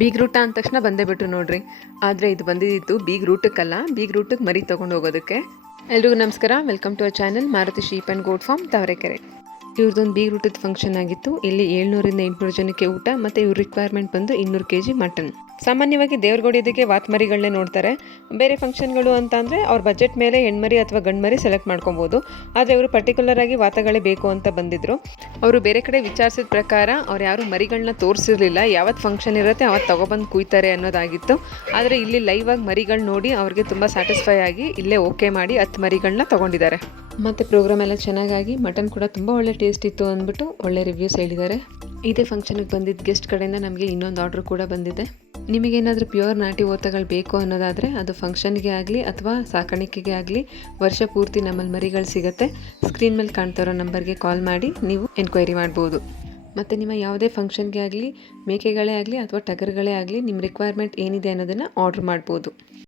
ಬೀಗ್ರೂಟ ಅಂದ ತಕ್ಷಣ ಬಂದೇ ಬಿಟ್ಟು ನೋಡ್ರಿ. ಆದರೆ ಇದು ಬಂದಿದ್ದು ಬೀಗ್ರೂಟಕ್ಕಲ್ಲ, ಬೀಗ್ರೂಟಕ್ಕೆ ಮರಿ ತೊಗೊಂಡು ಹೋಗೋದಕ್ಕೆ. ಎಲ್ರಿಗೂ ನಮಸ್ಕಾರ, welcome to our channel Maruti sheep and goat farm Tavarekere. ಇವ್ರದ್ದೊಂದು ಬೀಗ್ರೂಟದ ಫಂಕ್ಷನ್ ಆಗಿತ್ತು. ಇಲ್ಲಿ 700ರಿಂದ 800 ಜನಕ್ಕೆ ಊಟ ಮತ್ತು ಇವ್ರ ರಿಕ್ವೈರ್ಮೆಂಟ್ ಬಂದು 200 kg ಮಟನ್. ಸಾಮಾನ್ಯವಾಗಿ ದೇವ್ರಗೋಡಿಯೋದಕ್ಕೆ ವಾತ್ ಮರಿಗಳನ್ನೇ ನೋಡ್ತಾರೆ. ಬೇರೆ ಫಂಕ್ಷನ್ಗಳು ಅಂತ ಅಂದರೆ ಅವ್ರ ಬಜೆಟ್ ಮೇಲೆ ಹೆಣ್ಮರಿ ಅಥವಾ ಗಂಡ್ಮರಿ ಸೆಲೆಕ್ಟ್ ಮಾಡ್ಕೊಬೋದು. ಆದರೆ ಅವರು ಪರ್ಟಿಕ್ಯುಲರ್ ಆಗಿ ವಾತಗಳೇ ಬೇಕು ಅಂತ ಬಂದಿದ್ರು. ಅವರು ಬೇರೆ ಕಡೆ ವಿಚಾರಿಸಿದ ಪ್ರಕಾರ ಅವ್ರು ಯಾರು ಮರಿಗಳನ್ನ ತೋರಿಸಿರಲಿಲ್ಲ. ಯಾವತ್ತು ಫಂಕ್ಷನ್ ಇರುತ್ತೆ ಅವತ್ತು ತೊಗೊಬಂದು ಕುಯ್ತಾರೆ ಅನ್ನೋದಾಗಿತ್ತು. ಆದರೆ ಇಲ್ಲಿ ಲೈವ್ ಆಗಿ ಮರಿಗಳು ನೋಡಿ ಅವ್ರಿಗೆ ತುಂಬ ಸ್ಯಾಟಿಸ್ಫೈ ಆಗಿ ಇಲ್ಲೇ ಓಕೆ ಮಾಡಿ 10 ಮರಿಗಳನ್ನ ತೊಗೊಂಡಿದ್ದಾರೆ. ಮತ್ತು ಪ್ರೋಗ್ರಾಮ್ ಎಲ್ಲ ಚೆನ್ನಾಗಾಗಿ ಮಟನ್ ಕೂಡ ತುಂಬ ಒಳ್ಳೆ ಟೇಸ್ಟ್ ಇತ್ತು ಅಂದ್ಬಿಟ್ಟು ಒಳ್ಳೆ ರಿವ್ಯೂಸ್ ಹೇಳಿದ್ದಾರೆ. ಇದೇ ಫಂಕ್ಷನ್ಗೆ ಬಂದಿದ್ದ ಗೆಸ್ಟ್ ಕಡೆಯಿಂದ ನಮಗೆ ಇನ್ನೊಂದು ಆರ್ಡ್ರ್ ಕೂಡ ಬಂದಿದೆ. ನಿಮಗೇನಾದರೂ ಪ್ಯೂರ್ ನಾಟಿ ಓತಗಳು ಬೇಕು ಅನ್ನೋದಾದರೆ ಅದು ಫಂಕ್ಷನ್ಗೆ ಆಗಲಿ ಅಥವಾ ಸಾಕಾಣಿಕೆಗೆ ಆಗಲಿ ವರ್ಷ ಪೂರ್ತಿ ನಮ್ಮಲ್ಲಿ ಮರಿಗಳು ಸಿಗುತ್ತೆ. ಸ್ಕ್ರೀನ್ ಮೇಲೆ ಕಾಣ್ತಾ ಇರೋ ನಂಬರ್ಗೆ ಕಾಲ್ ಮಾಡಿ ನೀವು ಎನ್ಕ್ವೈರಿ ಮಾಡ್ಬೋದು. ಮತ್ತು ನಿಮ್ಮ ಯಾವುದೇ ಫಂಕ್ಷನ್ಗೆ ಆಗಲಿ ಮೇಕೆಗಳೇ ಆಗಲಿ ಅಥವಾ ಟಗರುಗಳೇ ಆಗಲಿ ನಿಮ್ಮ ರಿಕ್ವೈರ್ಮೆಂಟ್ ಏನಿದೆ ಅನ್ನೋದನ್ನು ಆರ್ಡ್ರ್ ಮಾಡ್ಬೋದು.